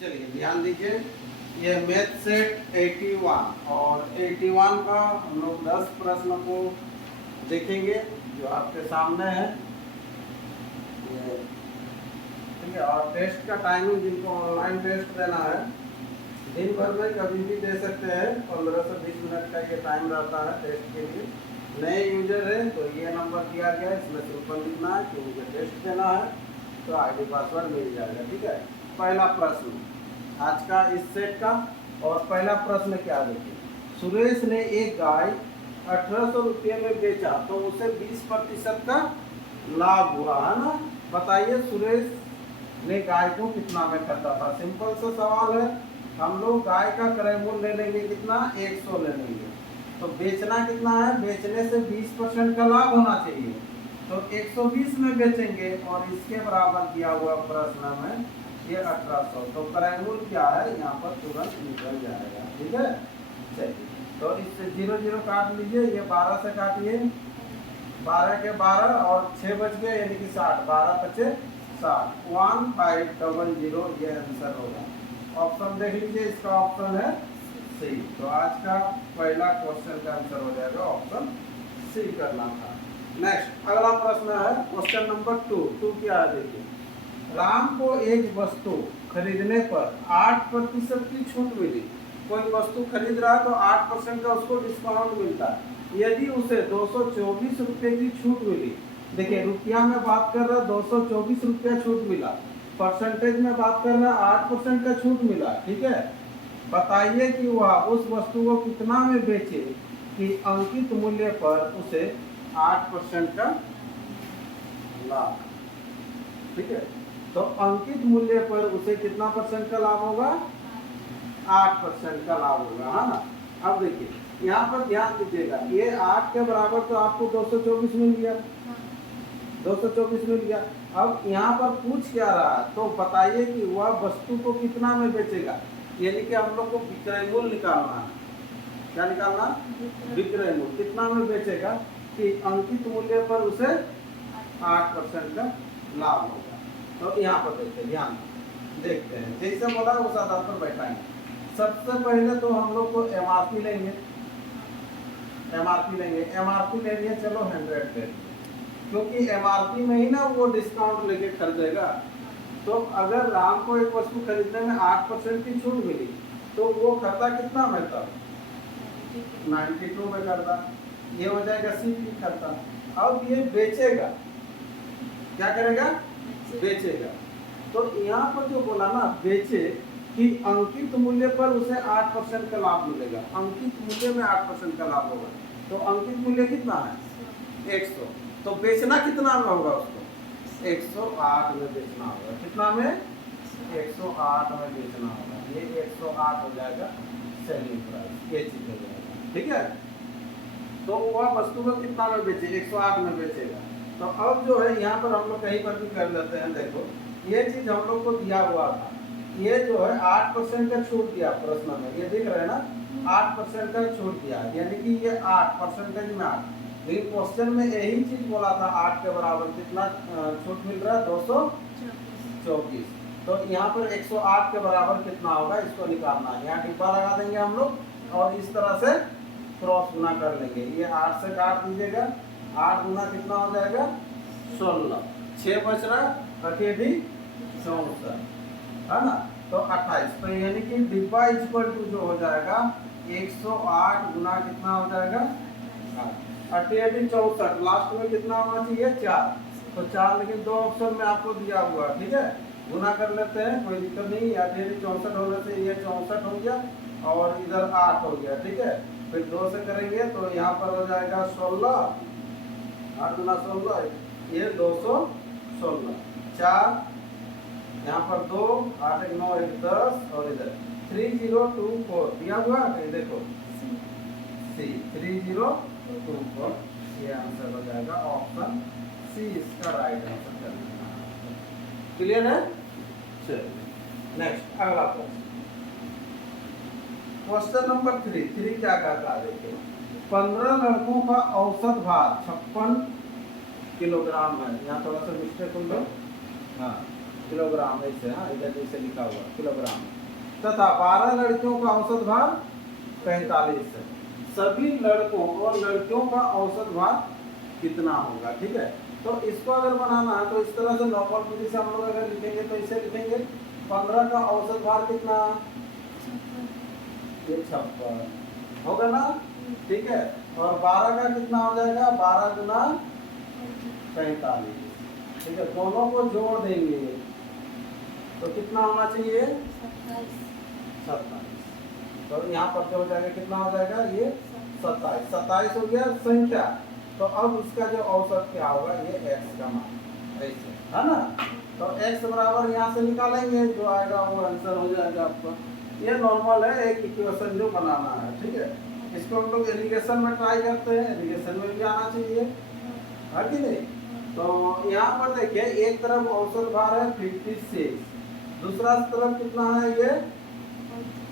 चलिए ध्यान दीजिए, ये मैथ सेट 81 और 81 का हम लोग 10 प्रश्न को देखेंगे जो आपके सामने है ये, ठीक है। और टेस्ट का टाइमिंग, जिनको ऑनलाइन टेस्ट देना है दिन भर में कभी भी दे सकते हैं। 15 से 20 मिनट का ये टाइम रहता है टेस्ट के लिए। नए यूजर है तो ये नंबर दिया गया है, इसमें सिंपल लिखना है कि मुझे टेस्ट देना है, तो आईडी पासवर्ड मिल जाएगा, ठीक है। पहला प्रश्न आज का इस सेट का, और पहला प्रश्न क्या देखिए, सुरेश ने एक गाय 1800 रुपये में बेचा तो उसे 20% का लाभ हुआ, है ना। बताइए सुरेश ने गाय को कितना में खरीदा था। सिंपल सा सवाल है। हम लोग गाय का क्रय मूल्य ले लेंगे कितना, 100 ले लेंगे। तो बेचना कितना है, बेचने से 20% का लाभ होना चाहिए, तो 120 में बेचेंगे और इसके बराबर दिया हुआ प्रश्न में ये 1800, तो क्रय मूल्य क्या है यहाँ पर तुरंत निकल जाएगा, ठीक है। चलिए तो इससे 0 0 काट लीजिए, ये 12 से काटिए, 12 के 12 और 6 बच गए यानी कि 60, 12 बचे 60, 1500 ये आंसर होगा। ऑप्शन देख लीजिए, इसका ऑप्शन है सी। तो आज का पहला क्वेश्चन का आंसर हो जाएगा ऑप्शन सी करना था। नेक्स्ट अगला प्रश्न है क्वेश्चन नंबर 2 क्या है देखिए, राम को एक वस्तु खरीदने पर 8% की छूट मिली। कोई वस्तु खरीद रहा है तो 8% का उसको डिस्काउंट मिलता है। यदि उसे 224 रुपये की छूट मिली, देखिए रुपया में बात कर रहा है, 224 रुपया छूट मिला, परसेंटेज में बात कर रहा है 8% का छूट मिला, ठीक है। बताइए कि वह उस वस्तु को कितना में बेचे कि अंकित मूल्य पर उसे 8% का लाभ, ठीक है। तो अंकित मूल्य पर उसे कितना परसेंट का लाभ होगा, 8% का लाभ होगा, है ना। अब देखिए यहाँ पर ध्यान दीजिएगा, ये 8 के बराबर तो आपको 224 मिल गया, 224 मिल गया। अब यहाँ पर पूछ क्या रहा है, तो बताइए कि वह वस्तु को कितना में बेचेगा, यानी कि हम लोग को विक्रय मूल्य निकालना है। क्या निकालना, विक्रय मूल्य कितना में बेचेगा कि अंकित मूल्य पर उसे 8% का लाभ होगा। तो यहाँ पर देखते हैं जैसे बोला उस आधार पर बैठाएंगे। सबसे पहले तो हम लोग को एमआरपी लेंगे, एमआरपी लेंगे, चलो 100 ले लेंगे, क्योंकि एमआरपी में ही ना वो डिस्काउंट लेके खरीदेगा। तो अगर राम को एक वस्तु खरीदने में 8% की छूट मिली तो वो करता कितना में था, 92 में करता, ये हो जाएगा सी की करता। अब ये बेचेगा, क्या करेगा, बेचेगा। तो यहाँ पर जो बोला ना बेचे कि अंकित मूल्य पर उसे 8% का लाभ मिलेगा, अंकित मूल्य में 8% का लाभ होगा। तो अंकित मूल्य कितना है, 100, तो बेचना कितना में होगा उसको, 108 में बेचना होगा। कितना में, 108 में बेचना होगा। ये 108 हो जाएगा सेलिंग प्राइस, ये चीज हो जाएगा, ठीक है। तो वह वस्तु को कितना में बेचे, 108 में बेचेगा। तो अब जो है यहाँ पर हम लोग कहीं पर भी कर लेते हैं। देखो ये चीज हम लोग को दिया हुआ था, ये जो है 8% का छूट दिया प्रश्न में, ये दिख रहा है ना, 8% का छूट दिया, यानी कि ये 8% में 8। लेकिन क्वेश्चन में यही चीज बोला था 8 के बराबर कितना छूट मिल रहा है, 224। तो यहाँ पर 108 के बराबर कितना होगा इसको निकालना है। यहाँ डिब्बा लगा देंगे हम लोग और इस तरह से क्रॉस गुना कर लेंगे। ये 8 से काट दीजिएगा, 8 गुना कितना हो जाएगा, 16, 6 बच रहा है, रखिए भी 64, है ना। तो 28, तो यानी कि डिब्बा इक्वल टू जो हो जाएगा 108 गुना कितना हो जाएगा, 88 64, लास्ट में कितना होना चाहिए, 4। तो 4, लेकिन 2 ऑप्शन में आपको दिया हुआ, ठीक है। गुना कर लेते हैं, कोई दिक्कत नहीं। 88 64 होने से ये 64 हो गया और इधर 8 हो गया, ठीक है। फिर 2 से करेंगे तो यहाँ पर हो जाएगा 16, 8 गुना 16, ये 216, 4 यहाँ पर 2, 8 1 9 1 10 और इधर 3024 दिया हुआ है, देखो सी 3024, ये आंसर हो जाएगा ऑप्शन सी, इसका राइट आंसर करना है। क्लियर है। चलिए नेक्स्ट अगला क्वेश्चन नंबर 3 क्या कहता है देखिए, 15 लड़कों का औसत भार 56 किलोग्राम है। यहाँ थोड़ा सा मिस्टेक हो गया, हाँ किलोग्राम ऐसे, हाँ इधर जैसे लिखा हुआ किलोग्राम, तथा 12 लड़कियों का औसत भार 45 है। सभी लड़कों और लड़कियों का औसत भार कितना होगा, ठीक है। तो इसको अगर बनाना है तो इस तरह से नॉर्मल विधि से हम लोग अगर लिखेंगे तो इसे लिखेंगे 15 का औसत भार कितना, ये 56 होगा ना, ठीक है। और 12 का कितना हो जाएगा, 12 गुना 45, ठीक है। दोनों को जोड़ देंगे तो कितना होना चाहिए, 27। तो यहाँ पर क्या हो जाएगा, कितना हो जाएगा, ये 27, 27 हो गया संख्या। तो अब इसका जो औसत क्या होगा, ये x का मान ऐसे है ना। तो x बराबर यहाँ से निकालेंगे, जो आएगा वो आंसर हो जाएगा आपका। ये नॉर्मल है, एक इक्वेशन जो बनाना है, ठीक है। इसको हम लोग एलिगेशन में ट्राई करते हैं, एलिगेशन में भी आना चाहिए, है कि नहीं। तो यहाँ पर देखिए, एक तरफ औसत भार है 56, दूसरा तरफ कितना है, ये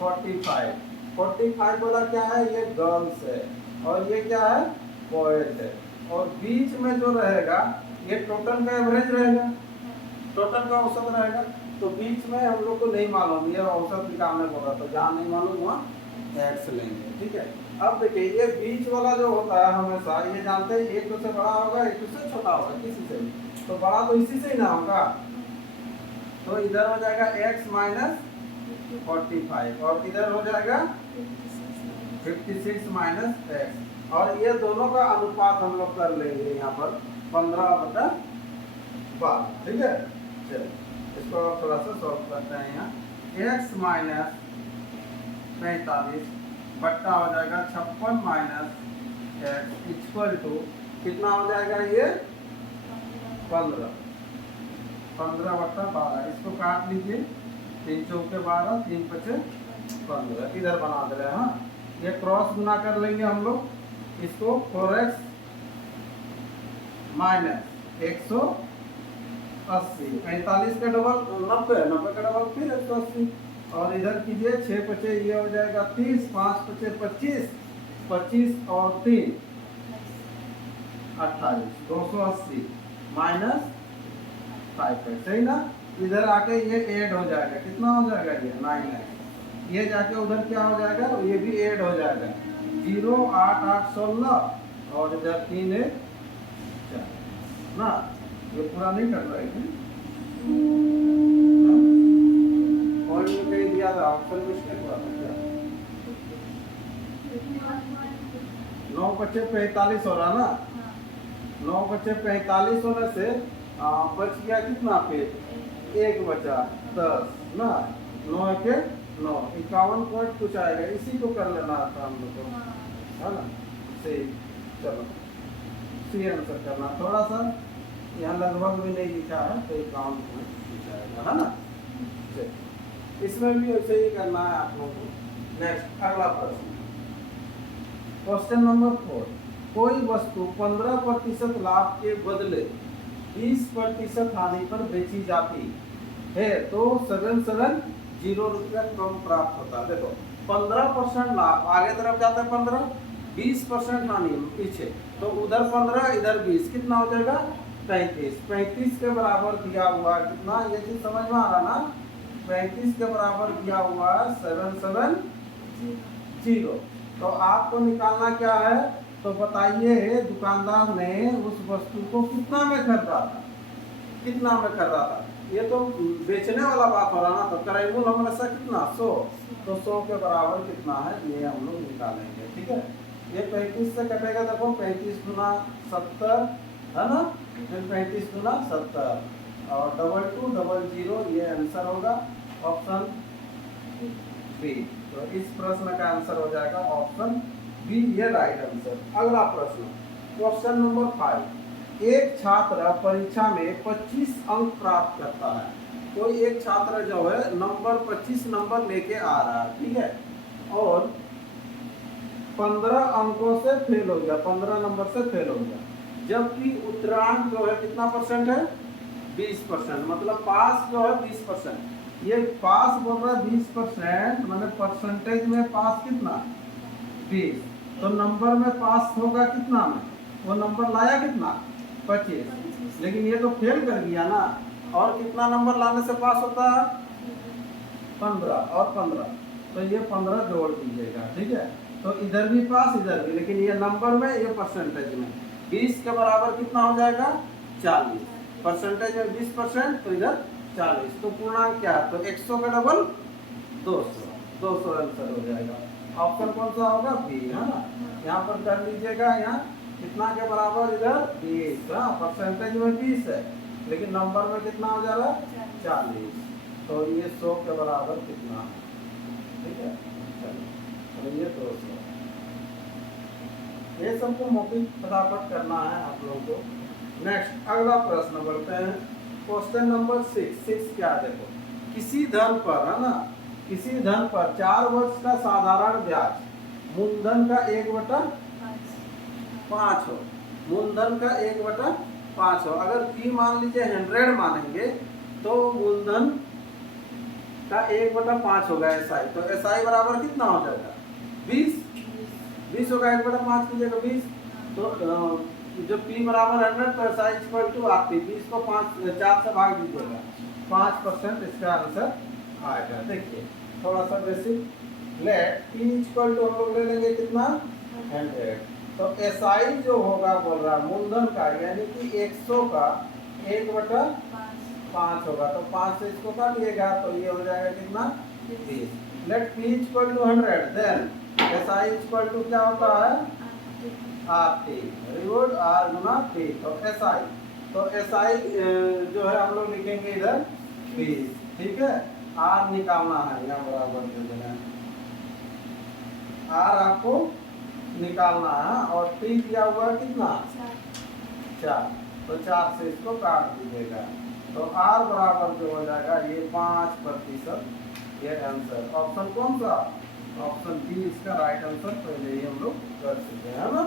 45। 45 वाला क्या है, ये गर्ल्स है, और ये क्या है, बॉयज है। और बीच में जो रहेगा ये टोटल का एवरेज रहेगा, टोटल का औसत रहेगा। तो बीच में हम लोग को नहीं मालूम, ये औसत निकालने को होगा, तो जहाँ नहीं मालूम वहाँ एक्स लेंगे, ठीक है। अब देखिए, ये बीच वाला जो होता है हमेशा ये जानते हैं, एक से बड़ा होगा एक से छोटा होगा, किसी से भी, तो बड़ा तो इसी से ही ना होगा। तो इधर हो जाएगा x माइनस 45 और इधर हो जाएगा 56 माइनस एक्स, और ये दोनों का अनुपात हम लोग कर लेंगे यहाँ पर 15/12, ठीक है। चलो इसको थोड़ा सा सॉल्व करते हैं। यहाँ x माइनस 45 बट्टा हो जाएगा 56 माइनस एक्स इक्वल टू कितना हो जाएगा, ये 15, 15/12। इसको काट लीजिए, 3 चौके 12, 3 पचे 15, इधर बना दे रहे हैं। हाँ, ये क्रॉस गुना कर लेंगे हम लोग, इसको 4x माइनस 180, 45 का डबल 90, 90 का डबल फिर 180, और इधर कीजिए 6 पचे ये हो जाएगा 30, 5 पचे 25, 25 और 3 28, 280 माइनस 5, सही ना। इधर आके ये ऐड हो जाएगा, कितना हो जाएगा, ये 9, ये जाके उधर क्या हो जाएगा, ये भी ऐड हो जाएगा, 0, 8, 8, 16 और इधर 3, 1, 4 ना। ये पूरा नहीं कर रहा है, और भी कहीं दिया था ऑप्शन में, इसके पूरा क्या 9 बचे 45 हो रहा ना, 9 बचे 45 होने से बच गया कितना, फिर 1 बचा 10 ना, 9 के 9, 51 पॉइंट कुछ आएगा, इसी को कर लेना था हम लोग को, है ना। सही, चलो सी आंसर करना, थोड़ा सा यहाँ लगभग भी नहीं लिखा है तो 51 पॉइंट लिखाएगा, है ना। चलिए इसमें भी ऐसे ही करना है आप लोगों को। नेक्स्ट अगला प्रश्न, क्वेश्चन नंबर 4, कोई वस्तु 15% लाभ के बदले 20% हानि पर बेची जाती है तो 770 रुपया कम प्राप्त होता है। देखो 15% लाभ, आगे तरफ जाता है 15, 20% हानि पीछे, तो उधर 15 इधर 20, कितना हो जाएगा 35। 35 के बराबर दिया हुआ है कितना, ये चीज समझ में आ रहा ना, 35 के बराबर दिया हुआ है 770। तो आपको निकालना क्या है, तो बताइए दुकानदार ने उस वस्तु को कितना में खरीदा था, कितना में खरीदा था। ये तो बेचने वाला बात हो रहा ना, तो करेंगे हमेशा कितना 100, तो 100 के बराबर कितना है ये हम लोग निकालेंगे, ठीक है। ये 35 से कटेगा, देखो 35 गुना 70 है ना, फिर 35 गुना 70 और 2200, ये आंसर होगा ऑप्शन बी। तो इस प्रश्न का आंसर हो जाएगा ऑप्शन बी, ये राइट आंसर। अगला प्रश्न, क्वेश्चन नंबर 5, एक छात्र परीक्षा में 25 अंक प्राप्त करता है। कोई एक छात्र जो है नंबर 25 नंबर लेके आ रहा है, ठीक है, और 15 अंकों से फेल हो गया, 15 नंबर से फेल हो गया, जबकि उत्तरांक जो है कितना परसेंट है, 20%, मतलब पास जो है 20%। ये पास बोल रहा है 20%, मतलब परसेंटेज में पास कितना 20, तो नंबर में पास होगा कितना में, वो नंबर लाया कितना 25, लेकिन ये तो फेल कर गया ना, और कितना नंबर लाने से पास होता है? 15 और 15, तो ये 15 जोड़ दीजिएगा, ठीक है। तो इधर भी पास इधर भी, लेकिन ये नंबर में ये परसेंटेज में 20 के बराबर कितना हो जाएगा? 40। परसेंटेज में 20%, तो इधर 40। तो पूर्णांक क्या है? तो 100 का डबल 200, 200 आंसर हो जाएगा। ऑप्शन कौन सा होगा? बी, है ना। यहाँ पर कर लीजिएगा, यहाँ कितना के बराबर? इधर 20। हाँ, परसेंटेज में 20 है, लेकिन नंबर में कितना हो जा रहा है? 40। तो ये 100 के बराबर कितना है? ठीक है, चलिए, तो ये 200। ये सबको मौखिक फटाफट करना है आप लोगों को। नेक्स्ट अगला प्रश्न बढ़ते हैं। क्वेश्चन नंबर 6 क्या है? देखो, किसी धन पर, है ना, किसी धन पर 4 वर्ष का साधारण ब्याज मूलधन का 1/5 हो, मूलधन का 1/5 हो। अगर P मान लीजिए 100 मानेंगे, तो मूलधन का 1/5 होगा SI। तो SI बराबर कितना हो जाएगा? 20। 20 होगा, 1/5 कीजिएगा 20। तो जब P बराबर 100, तो SI इक्वल टू RT। 20 को 4 से भाग दीजिएगा, 5% इसका आंसर आएगा। देखिए थोड़ा सा basic let, P equal to हम लोग ले लेंगे कितना? 100। तो SI जो होगा बोल रहा मूलधन का, यानी कि 100 का 1/5 होगा। तो 5 से इसको काटिएगा, तो ये हो जाएगा कितना? 20। Let P equal to 100, then SI equal to क्या होता है? RT। वेरी गुड, R गुना T। तो SI, तो SI जो है हम लोग लिखेंगे इधर 20, ठीक है। R निकालना है, यहाँ बराबर दे देना है, R आपको निकालना है। और T दिया हुआ है कितना? 4। तो 4 से इसको काट दीजिएगा, तो R बराबर जो हो जाएगा ये 5%। ये आंसर ऑप्शन कौन सा? ऑप्शन बी इसका राइट आंसर पहले ही हम लोग कर चुके हैं, है ना।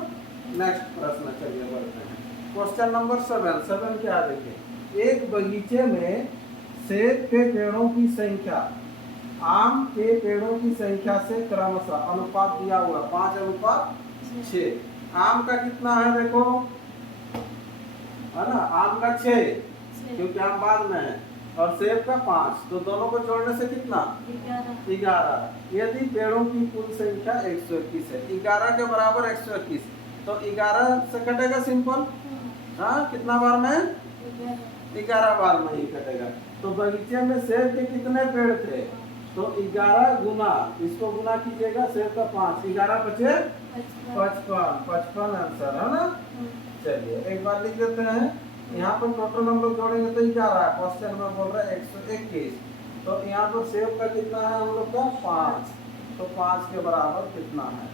नेक्स्ट प्रश्न चलिए बढ़ते हैं। क्वेश्चन नंबर 7 क्या है? देखिए, एक बगीचे में सेब के पेड़ों की संख्या आम के पेड़ों की संख्या से क्रमशः अनुपात दिया हुआ 5:6। आम का कितना है? देखो, है ना, आम का 6, क्योंकि आम बाद में है, और सेब का 5। तो दोनों को जोड़ने से कितना? 11। यदि पेड़ों की कुल संख्या 121 है, 11 के बराबर 121, तो 11 से कटेगा सिंपल। हाँ, कितना बार में? 11 बार में ही कटेगा। तो बगीचे में सेब के कितने पेड़ थे? तो 11 गुना, इसको गुना कीजिएगा, सेब का 5, 11 बचे 55 आंसर, है ना। चलिए एक बार लिख देते हैं, यहाँ पर टोटल हम लोग जोड़ेंगे तो 11। क्वेश्चन में बोल रहा है 121, तो यहाँ पर सेब का कितना है हम लोग का? 5। तो 5 के बराबर कितना है?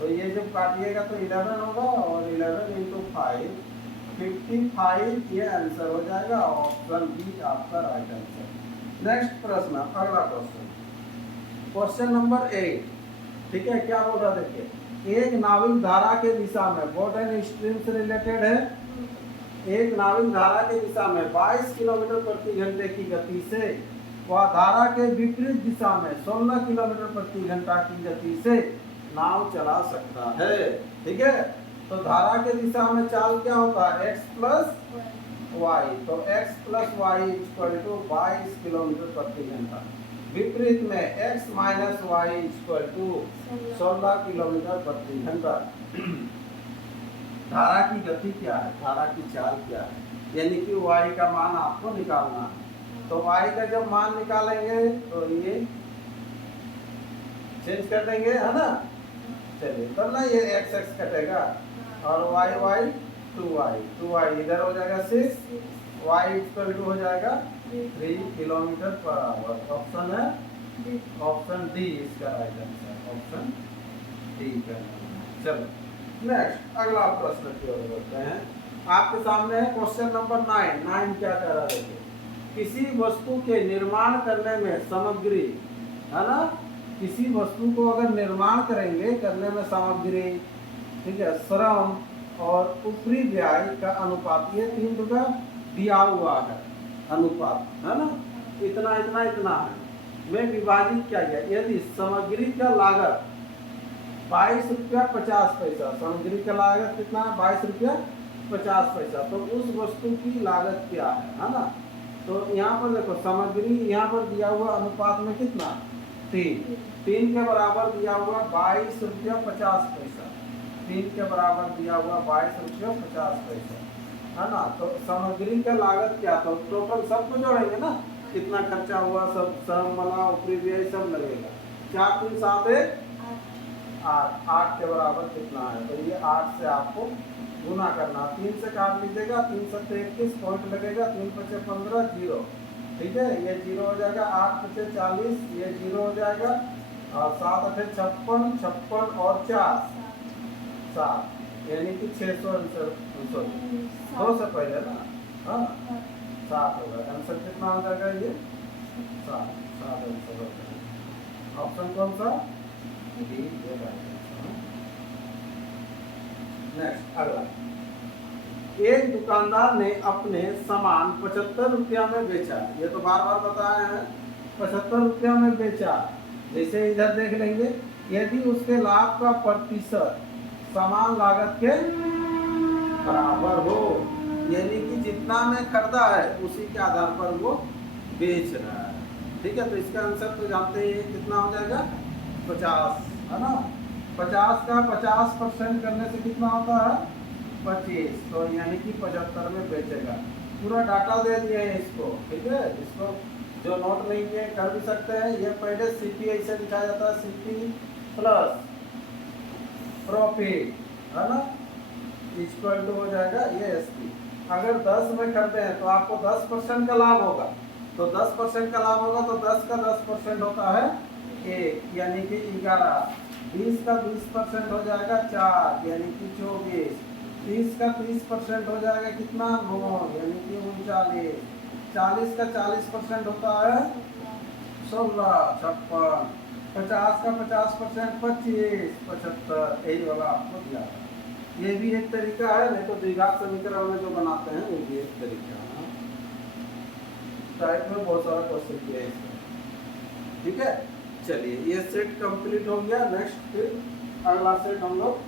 तो ये जब काटिएगा तो 11 होगा, और 11 × 5 55, ये आंसर हो जाएगा। ऑप्शन बी आपका राइट आंसर। नेक्स्ट प्रश्न, अगला क्वेश्चन, क्वेश्चन नंबर 8, ठीक है। क्या बोल रहा है? देखिए, एक नाविक धारा के दिशा में, बोट एंड स्ट्रीम से रिलेटेड है। एक नाविक धारा के दिशा में 22 किलोमीटर प्रति घंटे की गति से वह धारा के विपरीत दिशा में 16 किलोमीटर प्रति घंटा की गति से नाव चला सकता है, ठीक है। तो धारा के दिशा में चाल क्या होता है? x + y। तो x + y = 22 किलोमीटर प्रति घंटा। विपरीत में x - y = 16 किलोमीटर प्रति घंटा। धारा की गति क्या है? धारा की चाल क्या है? यानी कि y का मान आपको निकालना है। तो y का जब मान निकालेंगे तो ये चेंज कर देंगे, है ना। चलिए, तब ना ये x कटेगा, और y 2y इधर हो जाएगा 6, y = हो जाएगा 3 किलोमीटर पर आवर। ऑप्शन है ऑप्शन डी इसका राइट आंसर, ऑप्शन डी का। चलो नेक्स्ट अगला प्रश्न की ओर बढ़ते हैं। आपके सामने है क्वेश्चन नंबर 9 क्या कह रहा है? देखिए, किसी वस्तु के निर्माण करने में सामग्री, है ना, किसी वस्तु को अगर निर्माण करेंगे, करने में सामग्री, ठीक है, श्रम और ऊपरी व्यय का अनुपात, ये 3 रुपया दिया हुआ है अनुपात, है ना, इतना इतना इतना है, में विभाजित किया गया। यदि सामग्री का लागत 22 रुपया 50 पैसा, सामग्री का लागत कितना है? 22 रुपया 50 पैसा। तो उस वस्तु की लागत क्या है ना। तो यहाँ पर देखो सामग्री यहाँ पर दिया हुआ अनुपात में कितना 3 के बराबर दिया हुआ 22 रुपया 50 पैसा। 3 के बराबर दिया हुआ 22 रुपया 50 पैसा, है ना। तो सामग्री का लागत क्या, तो टोटल सबको जोड़ेंगे ना, कितना खर्चा हुआ, सब श्रम वाला ऊपरी व्यय सब लगेगा। 4 3 7 1 8, 8 के बराबर कितना है, तो ये 8 से आपको गुना करना। 3 से काट लीजिएगा, 3 7 21 पॉइंट लगेगा, 3 5 15 जीरो, ठीक है, ये जीरो हो जाएगा। 8 5 40, ये जीरो हो जाएगा। और 7 8 56, 56 और 4 7, यानी कि 600 आंसर 2 से पहले ना, हाँ 7 होगा। आंसर कितना हो जाएगा, ये 7 7 आंसर हो जाएगा। ऑप्शन कौन सा, डी, ये राइट। नेक्स्ट अगला, एक दुकानदार ने अपने सामान 75 रुपया में बेचा। ये तो बार बार बताया है, 75 रुपया में बेचा। जैसे इधर देख लेंगे, यदि उसके लाभ का प्रतिशत समान लागत के बराबर हो, यानी कि जितना में खरीदा है उसी के आधार पर वो बेच रहा है, ठीक है। तो इसका आंसर तो जानते हैं कितना हो जाएगा, 50, है ना। 50 का 50% करने से कितना होता है, 25, तो यानी कि 75 में बेचेगा। पूरा डाटा दे दिया है इसको, ठीक है। इसको जो नोट नहीं किए कर भी सकते हैं। ये पहले सीपी ऐसे लिखा जाता है, सीपी प्लस प्रॉफिट, है ना, इक्वल टू हो जाएगा ये एसपी। अगर 10 में करते हैं तो आपको 10% का लाभ होगा, तो 10% का लाभ होगा तो 10 का 10% होता है 1, यानी कि 11। 20 का 20% हो जाएगा 4, यानी कि 24। 30 का 30% हो जाएगा कितना, 9, यानी कि 39। 40 का 40% होता है 16, 56। 50 का 50% 25, 75। यही वाला आपको दिया है। ये भी एक तरीका है, नहीं तो द्विघात समीकरण में जो बनाते हैं वो भी एक तरीका है। टाइप में बहुत सारा क्वेश्चन किया है इसमें, ठीक है। चलिए ये सेट कंप्लीट हो गया। नेक्स्ट फिर अगला सेट हम लोग